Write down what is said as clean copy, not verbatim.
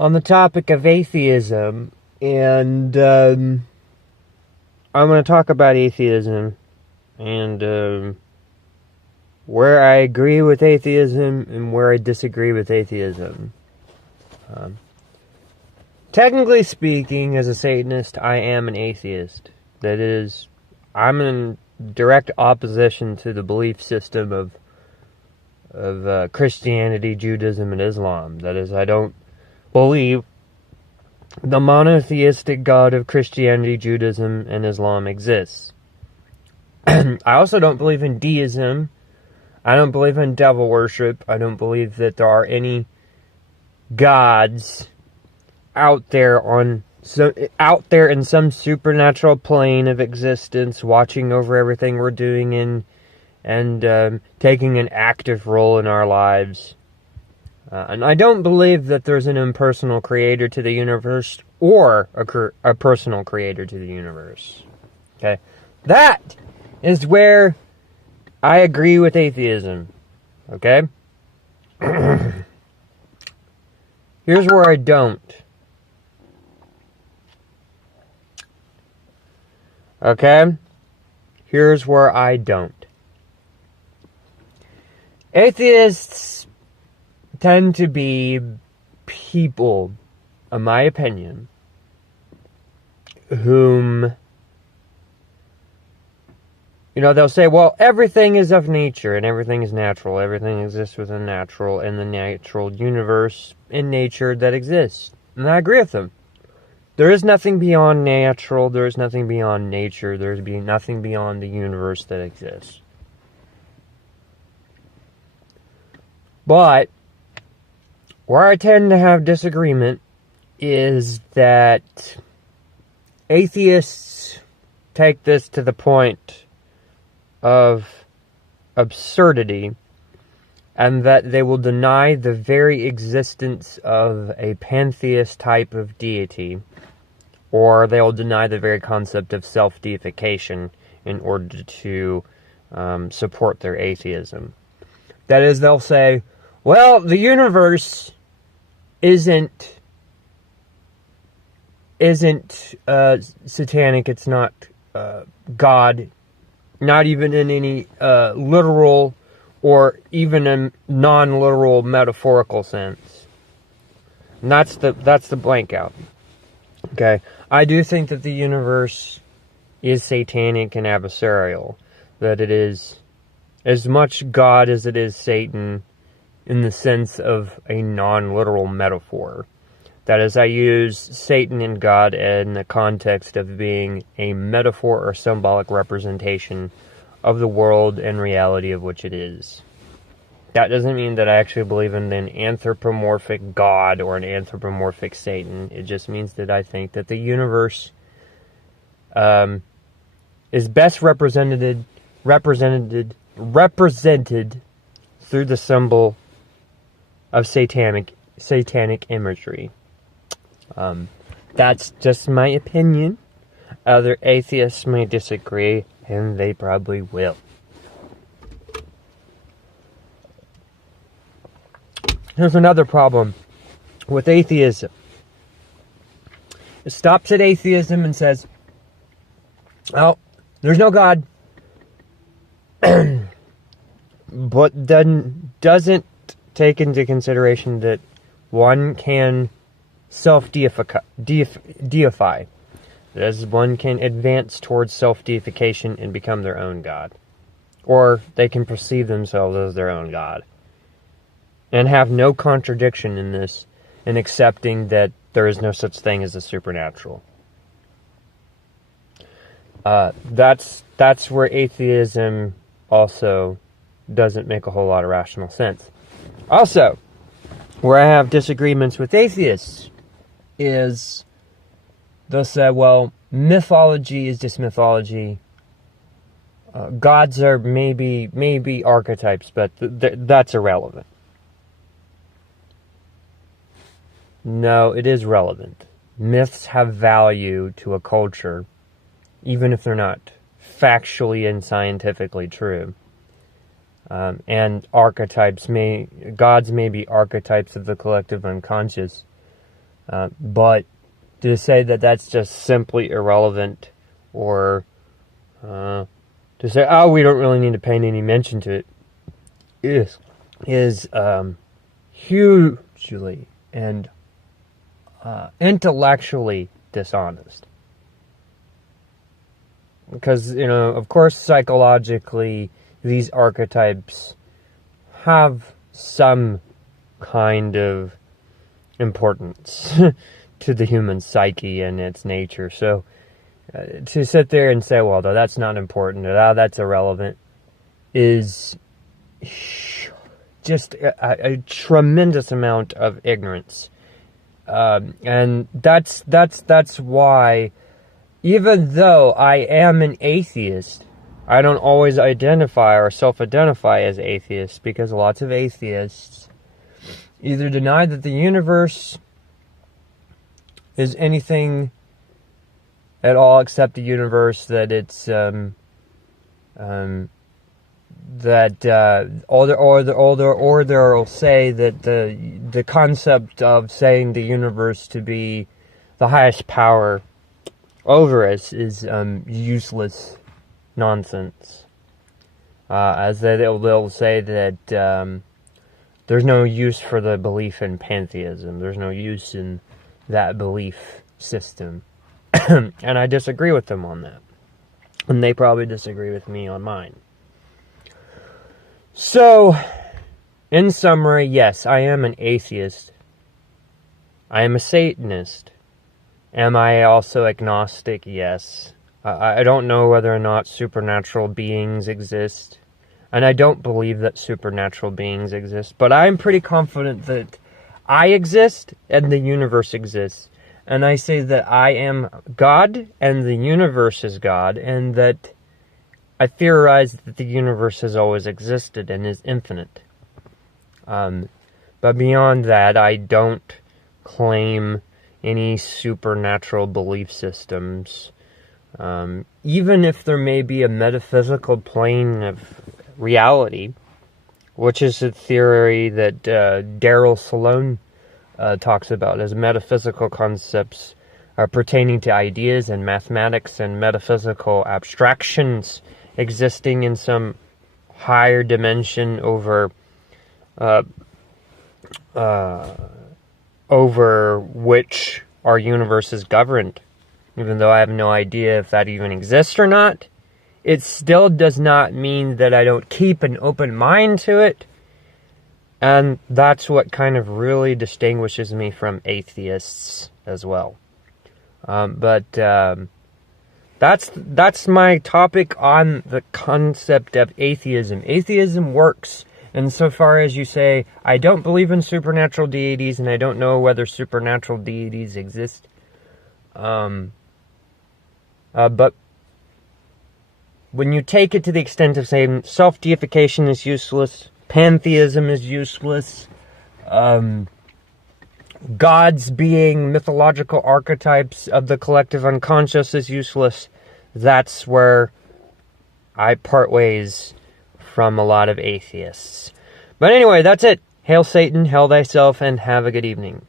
on the topic of atheism, and I'm going to talk about atheism and where I agree with atheism and where I disagree with atheism. Technically speaking, as a Satanist, I am an atheist. That is, I'm in direct opposition to the belief system of Christianity, Judaism, and Islam. That is, I don't believe the monotheistic God of Christianity, Judaism, and Islam exists. I also don't believe in deism. I don't believe in devil worship. I don't believe that there are any gods out there in some supernatural plane of existence, watching over everything we're doing and taking an active role in our lives. And I don't believe that there's an impersonal creator to the universe or a personal creator to the universe. Okay, that is where I agree with atheism. Okay, here's where I don't. Okay? Here's where I don't. Atheists tend to be people, in my opinion, whom, they'll say, well, everything is of nature and everything is natural. Everything exists within natural and the natural universe in nature that exists. And I agree with them. There is nothing beyond natural, there is nothing beyond nature, there is nothing beyond the universe that exists. But where I tend to have disagreement is that atheists take this to the point of absurdity, and that they will deny the very existence of a pantheist type of deity, or they will deny the very concept of self-deification in order to support their atheism. That is, they'll say, well, the universe isn't satanic, it's not God, not even in any literal or even a non-literal metaphorical sense. And that's the blank out. Okay, I do think that the universe is satanic and adversarial. That it is as much God as it is Satan in the sense of a non-literal metaphor. That is, I use Satan and God in the context of being a metaphor or symbolic representation of the world and reality of which it is. That doesn't mean that I actually believe in an anthropomorphic God or an anthropomorphic Satan. It just means that I think that the universe is best represented through the symbol of satanic imagery. That's just my opinion. Other atheists may disagree, and they probably will. Here's another problem with atheism. It stops at atheism and says, well, there's no God, but then doesn't take into consideration that one can self-deify. That is, one can advance towards self-deification and become their own God. Or they can perceive themselves as their own God. And have no contradiction in this, in accepting that there is no such thing as the supernatural. That's where atheism also doesn't make a whole lot of rational sense. Also, where I have disagreements with atheists is they'll say, well, mythology is just mythology. Gods are maybe archetypes, but that's irrelevant. No, it is relevant. Myths have value to a culture, even if they're not factually and scientifically true. And gods may be archetypes of the collective unconscious, But to say that that's just simply irrelevant, or to say, oh, we don't really need to pay any mention to it, is hugely and intellectually dishonest. Because, of course, psychologically, these archetypes have some kind of importance to the human psyche and its nature. So, to sit there and say, well, that's not important, or that's irrelevant, is just a tremendous amount of ignorance. And that's why, even though I am an atheist, I don't always identify or self-identify as atheist, because lots of atheists either deny that the universe is anything at all except the universe, that it's or they'll say that the concept of saying the universe to be the highest power over us is useless nonsense. As they'll say that there's no use for the belief in pantheism. There's no use in that belief system. And I disagree with them on that. And they probably disagree with me on mine. So, in summary, yes, I am an atheist. I am a Satanist. Am I also agnostic? Yes. I don't know whether or not supernatural beings exist. And I don't believe that supernatural beings exist. But I'm pretty confident that I exist and the universe exists. And I say that I am God and the universe is God. And that I theorize that the universe has always existed and is infinite. But beyond that, I don't claim any supernatural belief systems. Even if there may be a metaphysical plane of reality, which is a theory that Daryl Sloan talks about as metaphysical concepts pertaining to ideas and mathematics and metaphysical abstractions existing in some higher dimension over which our universe is governed. Even though I have no idea if that even exists or not, it still does not mean that I don't keep an open mind to it. And that's what kind of really distinguishes me from atheists as well. But that's my topic on the concept of atheism. Atheism works insofar as you say, I don't believe in supernatural deities, and I don't know whether supernatural deities exist. But when you take it to the extent of saying self-deification is useless, pantheism is useless, gods being mythological archetypes of the collective unconscious is useless, that's where I part ways from a lot of atheists. But anyway, that's it. Hail Satan, hail thyself, and have a good evening.